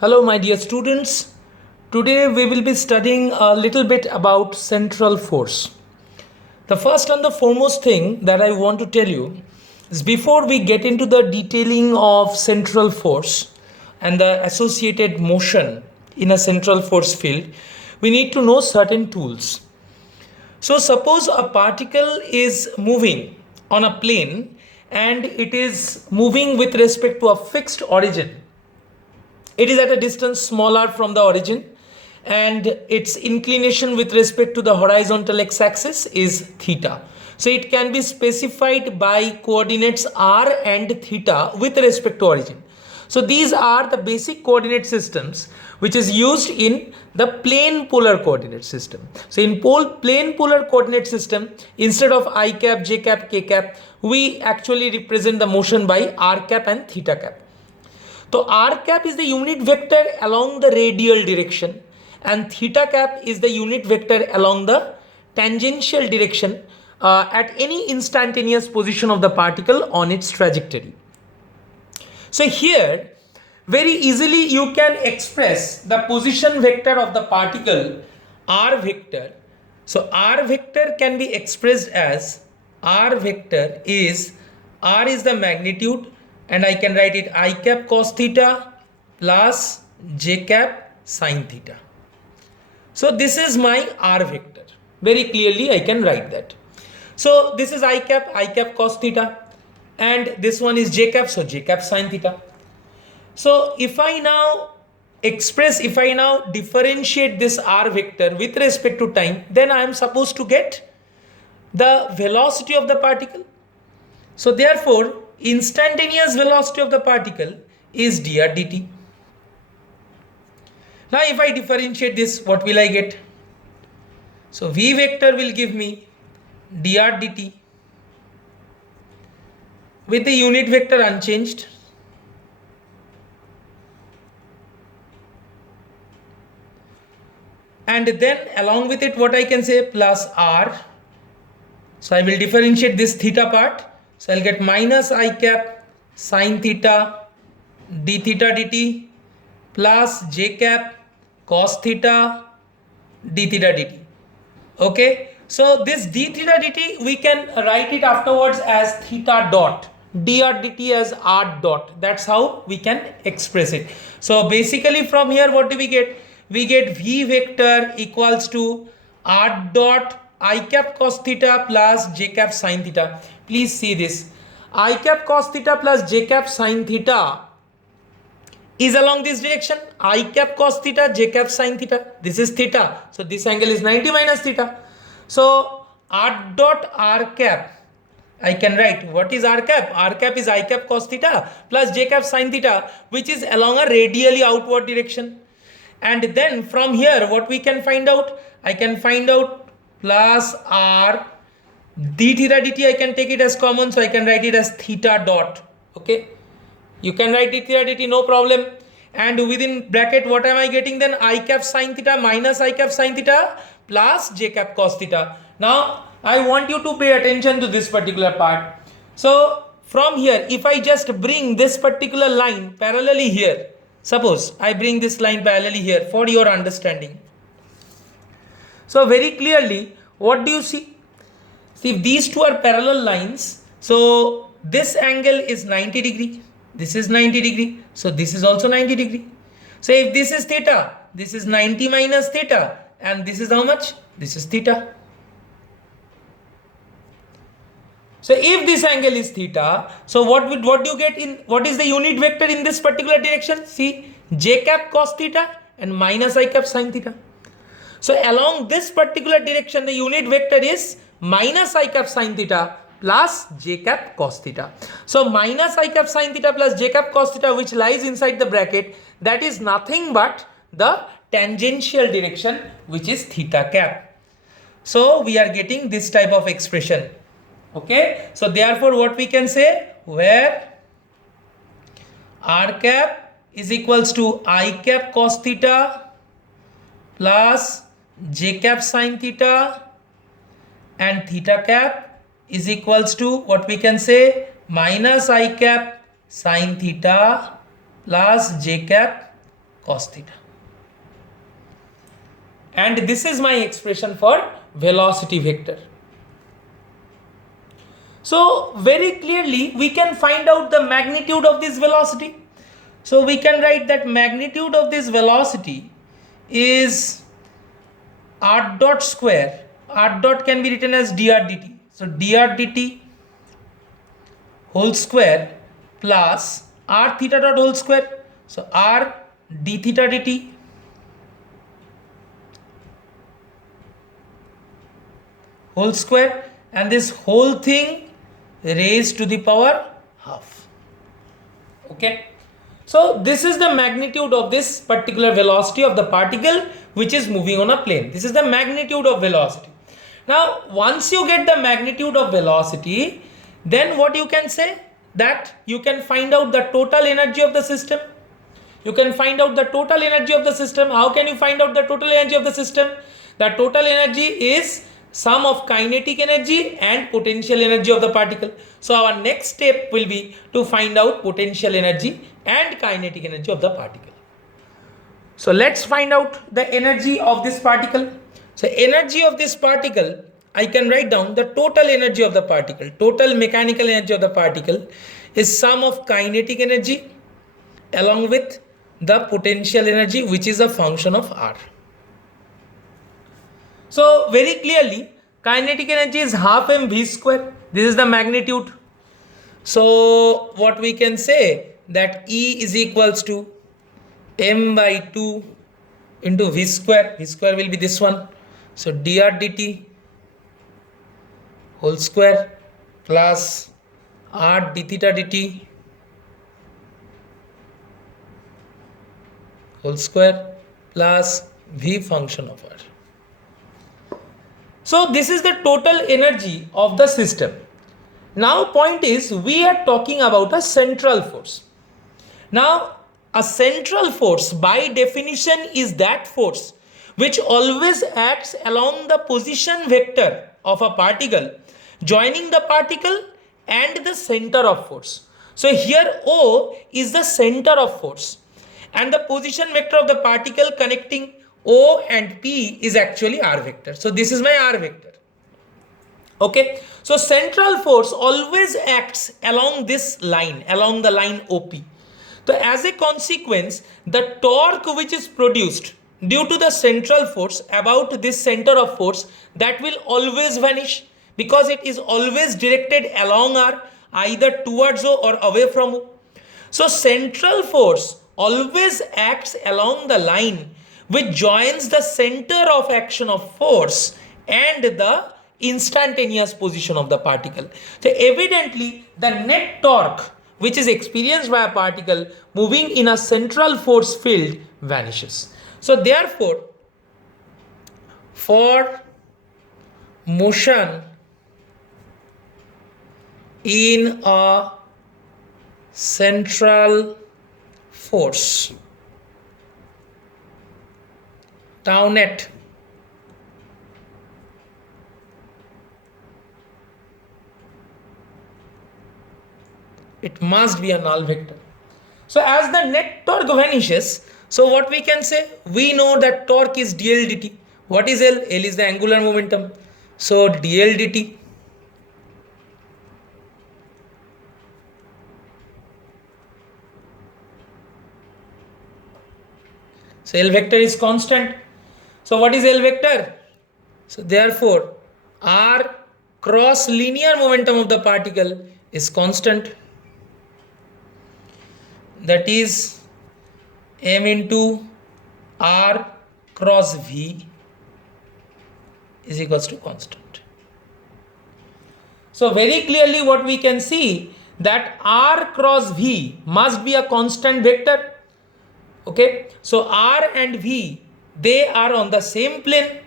Hello, my dear students. Today we will be studying a little bit about central force. The first and the foremost thing that I want to tell you is before we get into the detailing of central force and the associated motion in a central force field, we need to know certain tools. So, suppose a particle is moving on a plane and it is moving with respect to a fixed origin. It is at a distance smaller from the origin and its inclination with respect to the horizontal x-axis is theta. So it can be specified by coordinates r and theta with respect to origin. So these are the basic coordinate systems which is used in the plane polar coordinate system. So in plane polar coordinate system, instead of I cap, j cap, k cap, we actually represent the motion by r cap and theta cap. So r cap is the unit vector along the radial direction and theta cap is the unit vector along the tangential direction at any instantaneous position of the particle on its trajectory. So here very easily you can express the position vector of the particle r vector. So r vector can be expressed as r vector is r is the magnitude, and I can write it I cap cos theta plus j cap sin theta. So this is my r vector. Very clearly I can write that. So this is I cap cos theta, and this one is j cap, so j cap sin theta. So if I now differentiate this r vector with respect to time, then I am supposed to get the velocity of the particle. So therefore instantaneous velocity of the particle is dr dt. Now if I differentiate this, what will I get? So v vector will give me dr dt with the unit vector unchanged, and then along with it what I can say, plus r. So I will differentiate this theta part. So I'll get minus I cap sin theta d theta dt plus j cap cos theta d theta dt. Okay, so this d theta dt we can write it afterwards as theta dot, dr dt as r dot. That's how we can express it. So basically from here what do we get? We get v vector equals to r dot I cap cos theta plus j cap sin theta. Please see this. I cap cos theta plus j cap sin theta is along this direction. I cap cos theta, j cap sin theta. This is theta. So this angle is 90 minus theta. So r dot r cap, I can write what is r cap? R cap is I cap cos theta plus j cap sin theta, which is along a radially outward direction. And then from here what we can find out? I can find out plus r d theta dt. I can take it as common, so I can write it as theta dot. Okay, you can write d theta dt, no problem. And within bracket what am I getting then? I cap sin theta minus I cap sin theta plus j cap cos theta. Now I want you to pay attention to this particular part. So from here if I just bring this particular line parallelly here, suppose I bring this line parallelly here for your understanding. So very clearly what do you see? See, if these two are parallel lines, so this angle is 90 degree, this is 90 degree, so this is also 90 degree. So if this is theta, this is 90 minus theta, and this is how much? This is theta. So if this angle is theta, so what do you get in, what is the unit vector in this particular direction? See, j cap cos theta and minus I cap sin theta. So along this particular direction the unit vector is minus I cap sin theta plus j cap cos theta. So minus I cap sin theta plus j cap cos theta, which lies inside the bracket, that is nothing but the tangential direction, which is theta cap. So we are getting this type of expression. Okay, so therefore what we can say, where r cap is equals to I cap cos theta plus j cap sin theta, and theta cap is equals to what we can say, minus I cap sin theta plus j cap cos theta. And this is my expression for velocity vector. So very clearly we can find out the magnitude of this velocity. So we can write that magnitude of this velocity is r dot square. R dot can be written as dr dt. So dr dt whole square plus r theta dot whole square. So r d theta dt whole square, and this whole thing raised to the power half. Okay. So this is the magnitude of this particular velocity of the particle which is moving on a plane. This is the magnitude of velocity. Now once you get the magnitude of velocity, then what you can say, that you can find out the total energy of the system. You can find out the total energy of the system. How can you find out the total energy of the system? The total energy is sum of kinetic energy and potential energy of the particle. So our next step will be to find out potential energy and kinetic energy of the particle. So let's find out the energy of this particle. So energy of this particle, I can write down the total energy of the particle. Total mechanical energy of the particle is sum of kinetic energy along with the potential energy, which is a function of r. So very clearly kinetic energy is half mv square. This is the magnitude. So what we can say, that E is equals to m by 2 into v square. V square will be this one. So dr dt whole square plus r d theta dt whole square plus v function of r. So this is the total energy of the system. Now point is, we are talking about a central force. Now a central force by definition is that force which always acts along the position vector of a particle joining the particle and the center of force. So here O is the center of force and the position vector of the particle connecting O and P is actually r vector. So this is my r vector. Okay. So central force always acts along this line, along the line OP. So as a consequence, the torque which is produced due to the central force about this center of force, that will always vanish, because it is always directed along R, either towards O or away from O. So central force always acts along the line which joins the center of action of force and the instantaneous position of the particle. So evidently the net torque which is experienced by a particle moving in a central force field vanishes. So therefore, for motion in a central force, tau net it must be a null vector. So as the net torque vanishes, so what we can say, we know that torque is dl dt. What is L? L is the angular momentum. So dl dt so L vector is constant. So what is L vector? So therefore r cross linear momentum of the particle is constant. That is m into r cross v is equals to constant. So very clearly what we can see, that r cross v must be a constant vector. Okay, so r and v, they are on the same plane.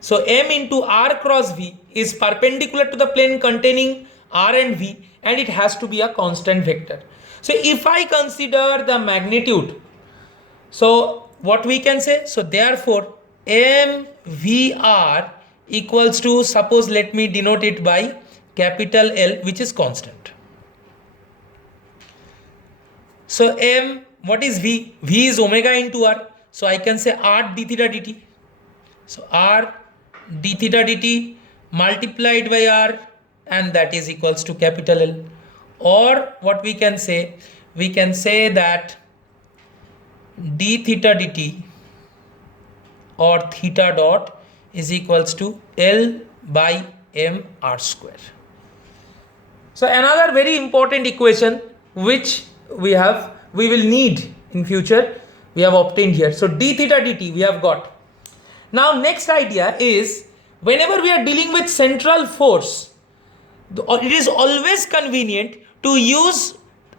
So m into r cross v is perpendicular to the plane containing r and v, and it has to be a constant vector. So if I consider the magnitude, so what we can say, so therefore mvr equals to, suppose let me denote it by capital L, which is constant. So m what is V? V is omega into R. So I can say R d theta dt. So R d theta dt multiplied by R, and that is equals to capital L. Or what we can say that d theta dt or theta dot is equals to L by m R square. So another very important equation which we will need in future, we have obtained here. So d theta dt we have got. Now next idea is, whenever we are dealing with central force, it is always convenient to use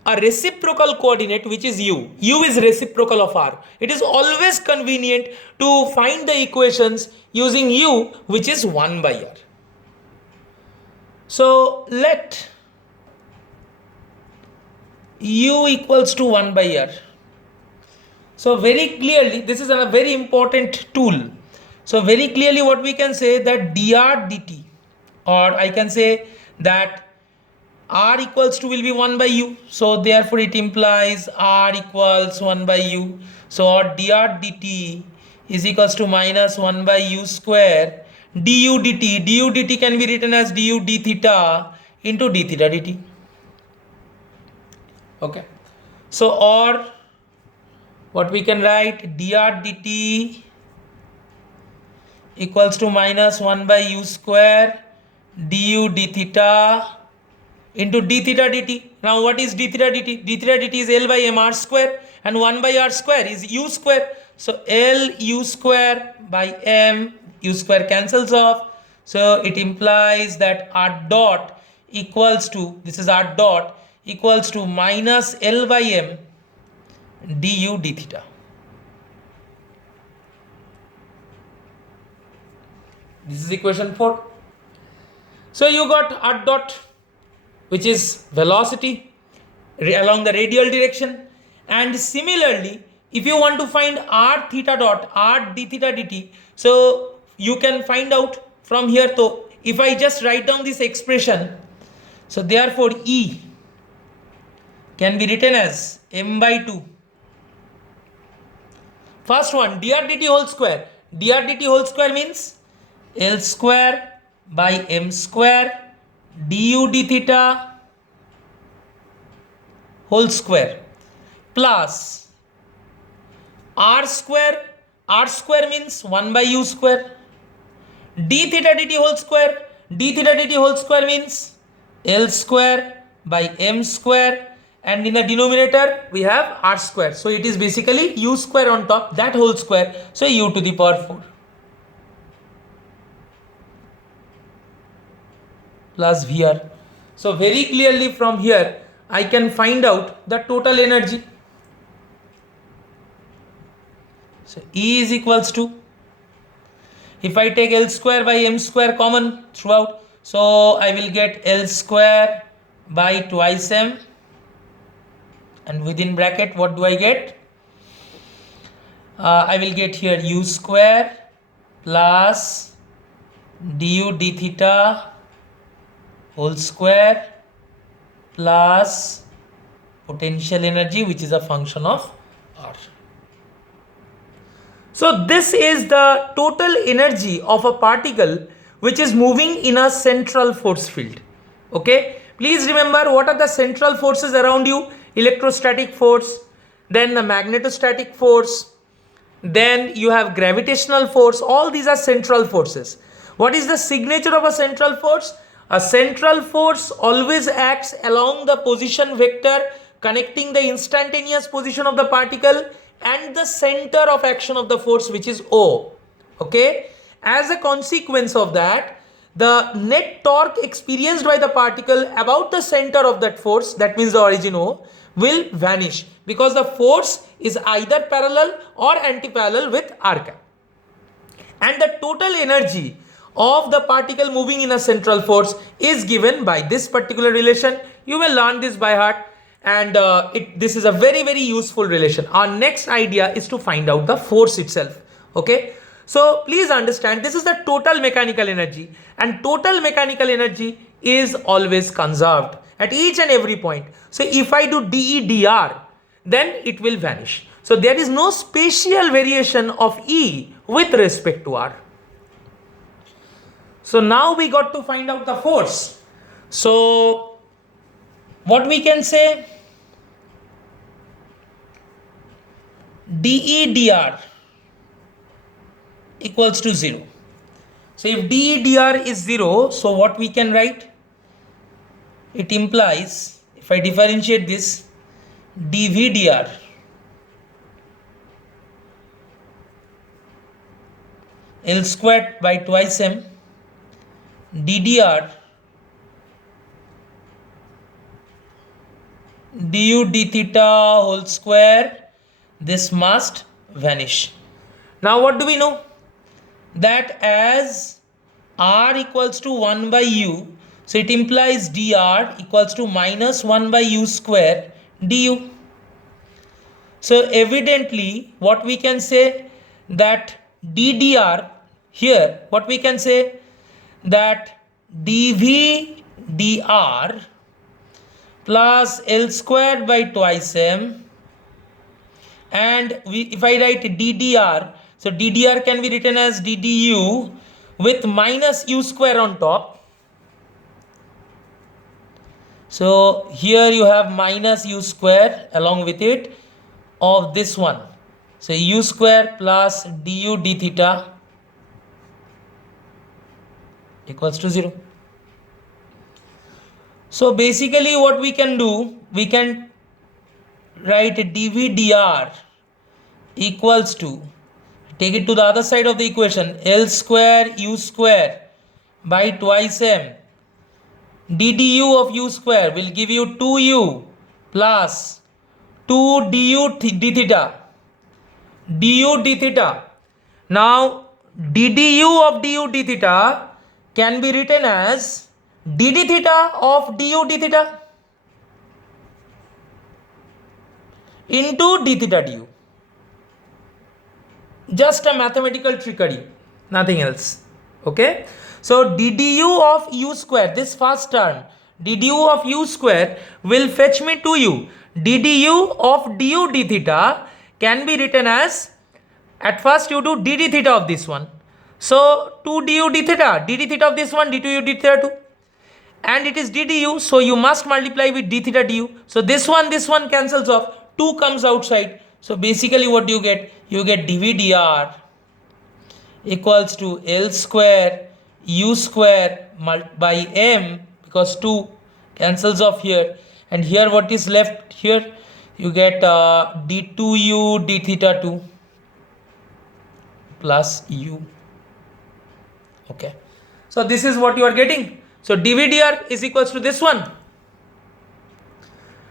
a reciprocal coordinate, which is u. U is reciprocal of r. It is always convenient to find the equations using u, which is 1 by r. So let u equals to 1 by r. So very clearly, this is a very important tool. So very clearly what we can say that dr dt, or I can say that r equals to will be 1 by u. So therefore it implies r equals 1 by u. So our dr dt is equals to minus 1 by u square du dt. Du dt can be written as du d theta into d theta dt. Okay. So or what we can write, dr dt equals to minus 1 by u square du d theta into d theta dt. Now what is d theta dt? D theta dt is L by m R square, and 1 by R square is u square. So L u square by m, u square cancels off. So it implies that R dot equals to, this is R dot, equals to minus L by m du d theta. This is equation 4. So you got R dot, which is velocity along the radial direction, and similarly if you want to find r theta dot, r d theta dt, so you can find out from here. So if I just write down this expression, so therefore E can be written as m by 2. First one, dr dt whole square. Dr dt whole square means L square by m square du d theta whole square plus r square. R square means 1 by u square. D theta dt whole square. D theta dt whole square means L square by m square, and in the denominator we have r square. So it is basically u square on top, that whole square. So u to the power 4 plus Vr. So very clearly from here I can find out the total energy. So E is equals to, if I take L square by m square common throughout, so I will get L square by twice m, and within bracket what do I get? I will get here u square plus du d theta whole square plus potential energy, which is a function of r. So this is the total energy of a particle which is moving in a central force field. Okay, please remember what are the central forces around you: electrostatic force, then the magnetostatic force, then you have gravitational force. All these are central forces. What is the signature of a central force? A central force always acts along the position vector connecting the instantaneous position of the particle and the center of action of the force, which is O. Okay, as a consequence of that, the net torque experienced by the particle about the center of that force, that means the origin O, will vanish because the force is either parallel or anti-parallel with r cap. And the total energy of the particle moving in a central force is given by this particular relation. You will learn this by heart, and this is a very very useful relation. Our next idea is to find out the force itself. Okay, so please understand, this is the total mechanical energy, and total mechanical energy is always conserved at each and every point. So if I do dE dr, then it will vanish. So there is no spatial variation of E with respect to R. So now we got to find out the force. So what we can say, dE dr equals to 0. So if dE dr is 0, so what we can write? It implies, if I differentiate this, dV dr L squared by twice m ddr du d theta whole square, this must vanish. Now what do we know? That as r equals to 1 by u, so it implies dr equals to minus 1 by u square du. So evidently what we can say, that ddr here, what we can say, that dv dr plus L squared by twice m, and if I write ddr, so ddr can be written as ddu with minus u square on top. So here you have minus u square along with it of this one. So u square plus du d theta equals to 0. So basically what we can do, we can write dv dr equals to, take it to the other side of the equation, L square u square by twice m ddu of u square will give you 2u plus 2 du d theta du d theta. Now ddu of du d theta can be written as dd theta of du d theta into d theta du. Just a mathematical trickery, nothing else. Okay, so ddu of u square, this first term ddu of u square will fetch me 2u. ddu of du d theta can be written as, at first you do dd theta of this one, so 2 du d theta, dd theta of this one, d2u d theta 2, and it is ddu, so you must multiply with d theta du. So this one cancels off, 2 comes outside. So basically what you get dv dr equals to L square u square by m, because 2 cancels off here, and here what is left here, you get d2u d theta 2 plus u. Okay, so this is what you are getting. So dv dr is equals to this one.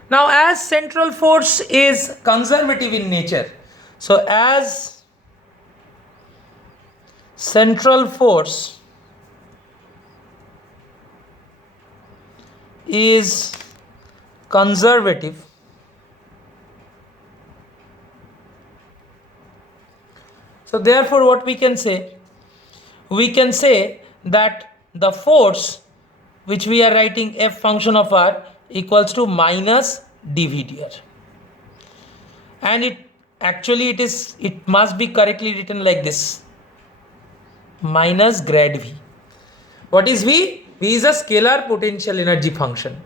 Now as central force is conservative in nature, so as central force is conservative, so therefore what we can say, that the force which we are writing f function of r equals to minus dv dr, and it must be correctly written like this, minus grad v. What is v? V is a scalar potential energy function.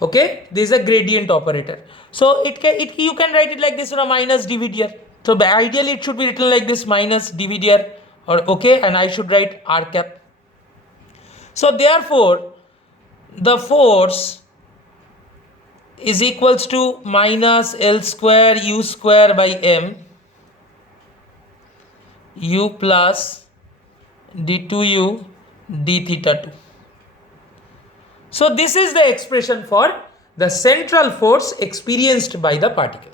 Okay, this is a gradient operator, so you can write it like this, minus dv dr. So ideally it should be written like this, minus dv dr, or okay, and I should write r cap. So therefore the force is equals to minus L square u square by m u plus d2u d theta 2. So this is the expression for the central force experienced by the particle.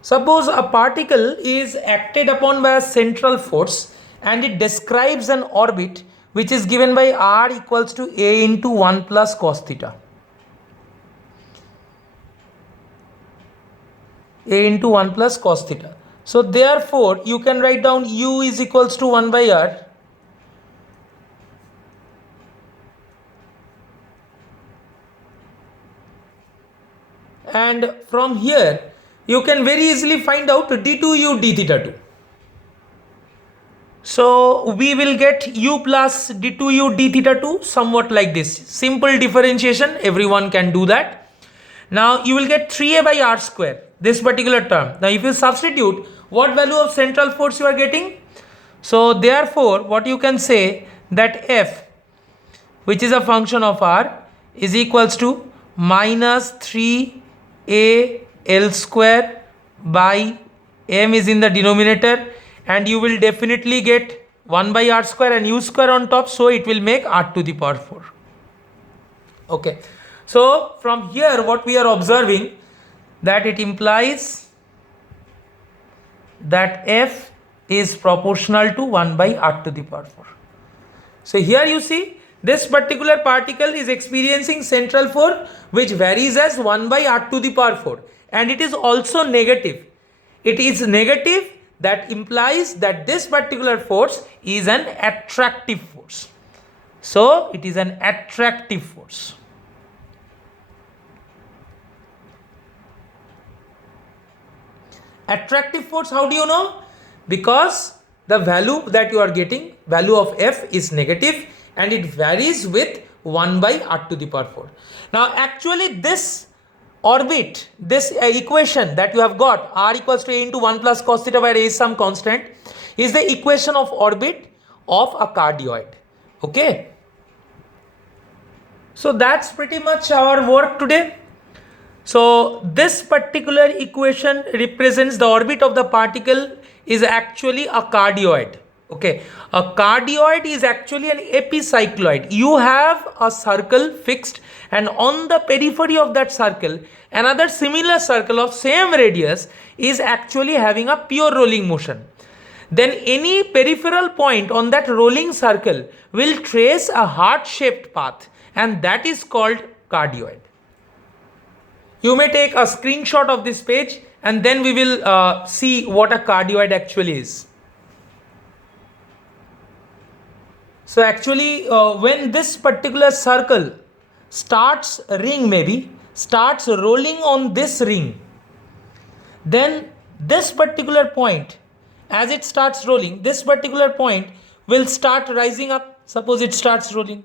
Suppose a particle is acted upon by a central force and it describes an orbit which is given by r equals to a into 1 plus cos theta. A into 1 plus cos theta. So therefore you can write down u is equals to 1 by r and from here you can very easily find out d2u d theta 2. So we will get u plus d2u d theta 2 somewhat like this. Simple differentiation, everyone can do that. Now you will get 3a by r square, this particular term. Now if you substitute, what value of central force you are getting? So therefore what you can say that F, which is a function of r, is equals to minus 3a l square by m is in the denominator, and you will definitely get 1 by r square and u square on top, so it will make r to the power 4. Okay, so from here what we are observing, that it implies that F is proportional to 1 by r to the power 4. So here you see this particular particle is experiencing central force which varies as 1 by r to the power 4, and it is also negative. It is negative, that implies that this particular force is an attractive force. So it is an attractive force. Attractive force, how do you know? Because the value that you are getting, value of F, is negative and it varies with 1 by r to the power 4. Now actually this orbit, this equation that you have got, r equals to a into 1 plus cos theta where a is some constant, is the equation of orbit of a cardioid. Okay, so that's pretty much our work today. So this particular equation represents the orbit of the particle is actually a cardioid. Okay, a cardioid is actually an epicycloid. You have a circle fixed, and on the periphery of that circle another similar circle of same radius is actually having a pure rolling motion. Then any peripheral point on that rolling circle will trace a heart-shaped path, and that is called cardioid. You may take a screenshot of this page and then we will see what a cardioid actually is. So actually when this particular circle starts starts rolling on this ring, then this particular point, as it starts rolling, this particular point will start rising up. Suppose it starts rolling.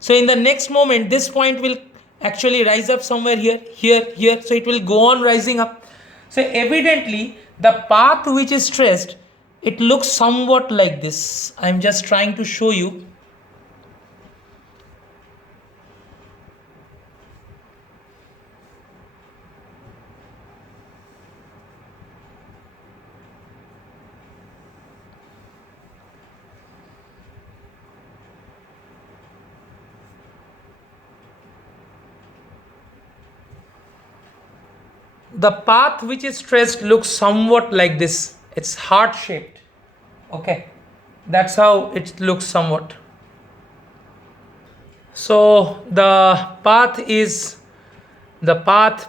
So in the next moment this point will actually rise up somewhere here, here. So it will go on rising up. So evidently the path which is traced, it looks somewhat like this. I am just trying to show you. The path which is traced looks somewhat like this. It's heart shaped. Okay, that's how it looks somewhat. So the path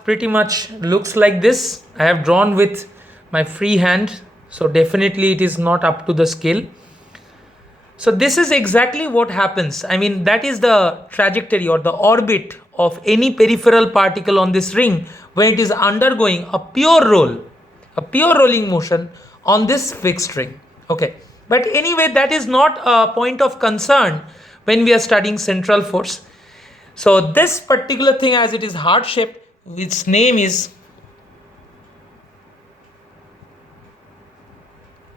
pretty much looks like this. I have drawn with my free hand, so definitely it is not up to the scale. So this is exactly what happens. I mean, that is the trajectory or the orbit of any peripheral particle on this ring when it is undergoing a pure rolling motion on this fixed ring. Okay, but anyway, that is not a point of concern when we are studying central force. So this particular thing, as it is heart shaped, its name is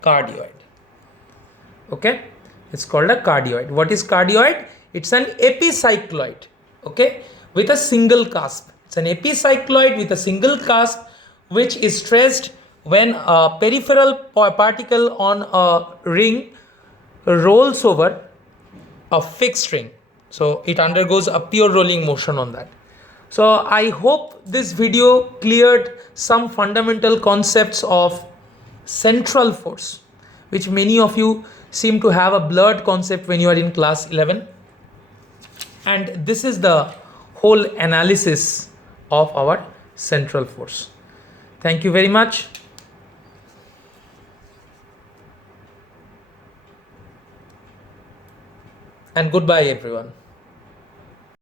cardioid. Okay, it's called a cardioid. What is cardioid? It's an epicycloid, okay, with a single cusp. It's an epicycloid with a single cusp which is traced when a peripheral particle on a ring rolls over a fixed ring. So it undergoes a pure rolling motion on that. So I hope this video cleared some fundamental concepts of central force, which many of you seem to have a blurred concept when you are in class 11. And this is the whole analysis of our central force. Thank you very much. And goodbye, everyone.